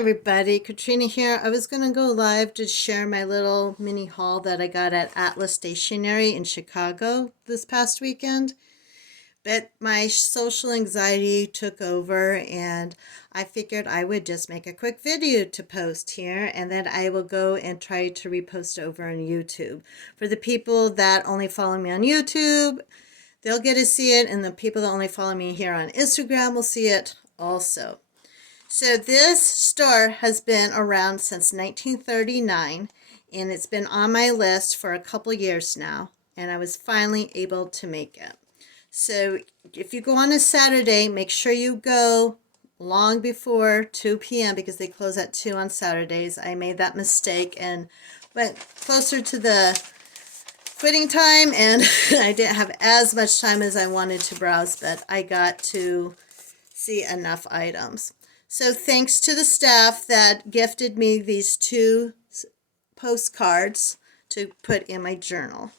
Everybody, Katrina here. I was going to go live to share my little mini haul that I got at Atlas Stationery in Chicago this past weekend. But my social anxiety took over and I figured I would just make a quick video to post here and then I will go and try to repost over on YouTube. For the people that only follow me on YouTube, they'll get to see it, and the people that only follow me here on Instagram will see it also. So this store has been around since 1939, and it's been on my list for a couple years now, and I was finally able to make it. So if you go on a Saturday, make sure you go long before 2 p.m. because they close at 2 on Saturdays. I made that mistake and went closer to the quitting time, and I didn't have as much time as I wanted to browse, but I got to see enough items. So thanks to the staff that gifted me these two postcards to put in my journal.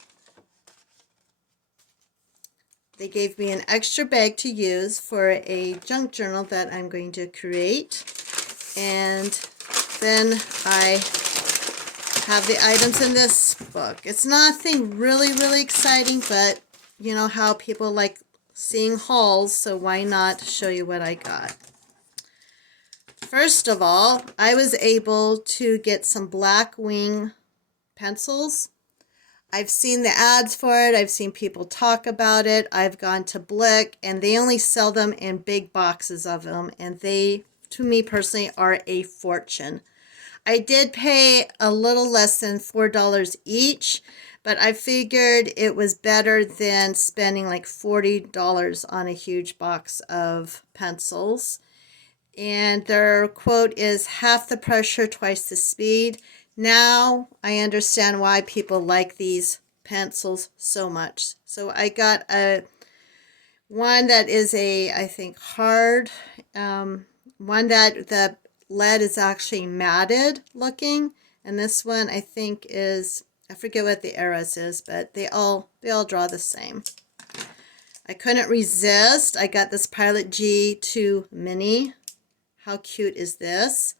They gave me an extra bag to use for a junk journal that I'm going to create. And then I have the items in this book. It's nothing really exciting, but you know how people like seeing hauls, so why not show you what I got. First of all, I was able to get some black wing pencils. I've seen the ads for it. I've seen people talk about it. I've gone to Blick, and they only sell them in big boxes of them, and they, to me personally, are a fortune. I did pay a little less than $4 each, but I figured it was better than spending like $40 on a huge box of pencils. And their quote is, "Half the pressure, twice the speed." Now I understand why people like these pencils so much. So I got one that is I think hard, one that the lead is actually matted looking, and this one I think is, I forget what the Eras is, but they all draw the same. I couldn't resist. I got this Pilot G2 Mini. How cute is this?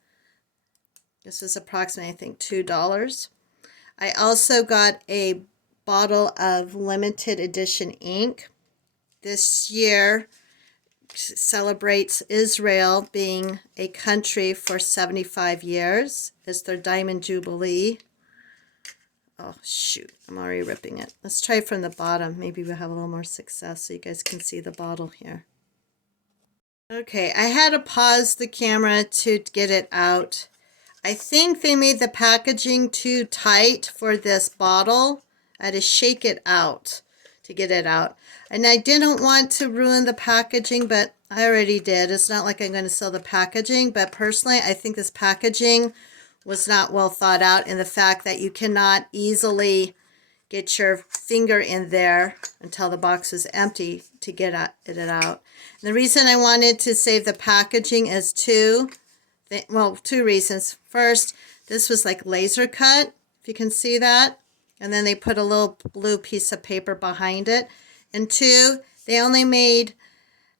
This was approximately, I think, $2. I also got a bottle of limited edition ink. This year celebrates Israel being a country for 75 years. It's their Diamond Jubilee. Oh, shoot. I'm already ripping it. Let's try from the bottom. Maybe we'll have a little more success so you guys can see the bottle here. Okay, I had to pause the camera to get it out. I think they made the packaging too tight for this bottle. I had to shake it out to get it out. And I didn't want to ruin the packaging, but I already did. It's not like I'm going to sell the packaging, but personally, I think this packaging was not well thought out in the fact that you cannot easily get your finger in there until the box is empty to get it out. And the reason I wanted to save the packaging is two reasons. First, this was like laser cut, if you can see that. And then they put a little blue piece of paper behind it. And two, they only made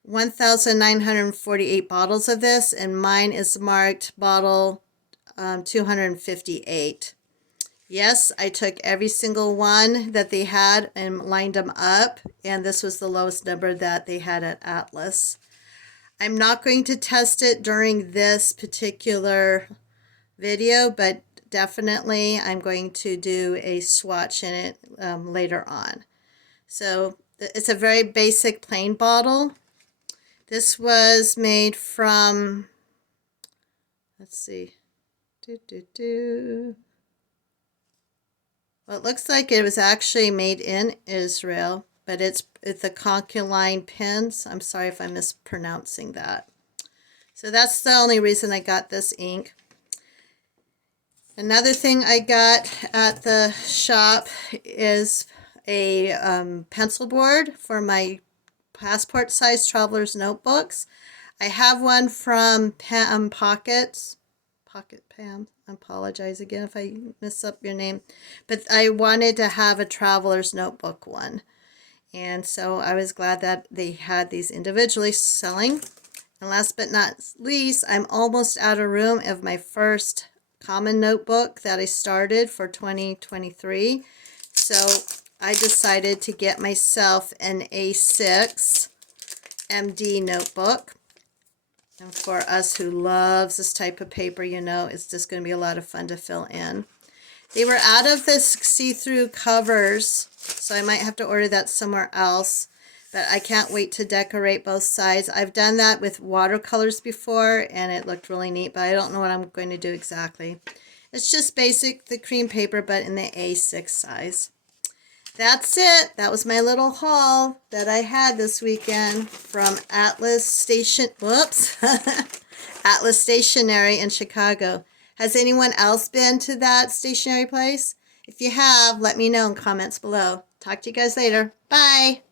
1,948 bottles of this, and mine is marked bottle 258. Yes, I took every single one that they had and lined them up, and this was the lowest number that they had at Atlas. I'm not going to test it during this particular video, but definitely I'm going to do a swatch in it later on. So it's a very basic plain bottle. This was made from, let's see, well, it looks like it was actually made in Israel, but it's the Conculine pins. I'm sorry if I'm mispronouncing that. So that's the only reason I got this ink. Another thing I got at the shop is a pencil board for my passport size traveler's notebooks. I have one from Pam Pocket Pam. I apologize again if I mess up your name, but I wanted to have a traveler's notebook one, and so I was glad that they had these individually selling. And last but not least, I'm almost out of room of my first common notebook that I started for 2023. So I decided to get myself an A6 MD notebook. And for us who loves this type of paper, you know, it's just going to be a lot of fun to fill in. They were out of the see-through covers, so I might have to order that somewhere else. But I can't wait to decorate both sides. I've done that with watercolors before, and it looked really neat, but I don't know what I'm going to do exactly. It's just basic, the cream paper, but in the A6 size. That's it. That was my little haul that I had this weekend from Atlas Stationery in Chicago. Has anyone else been to that stationery place? If you have, let me know in comments below. Talk to you guys later. Bye.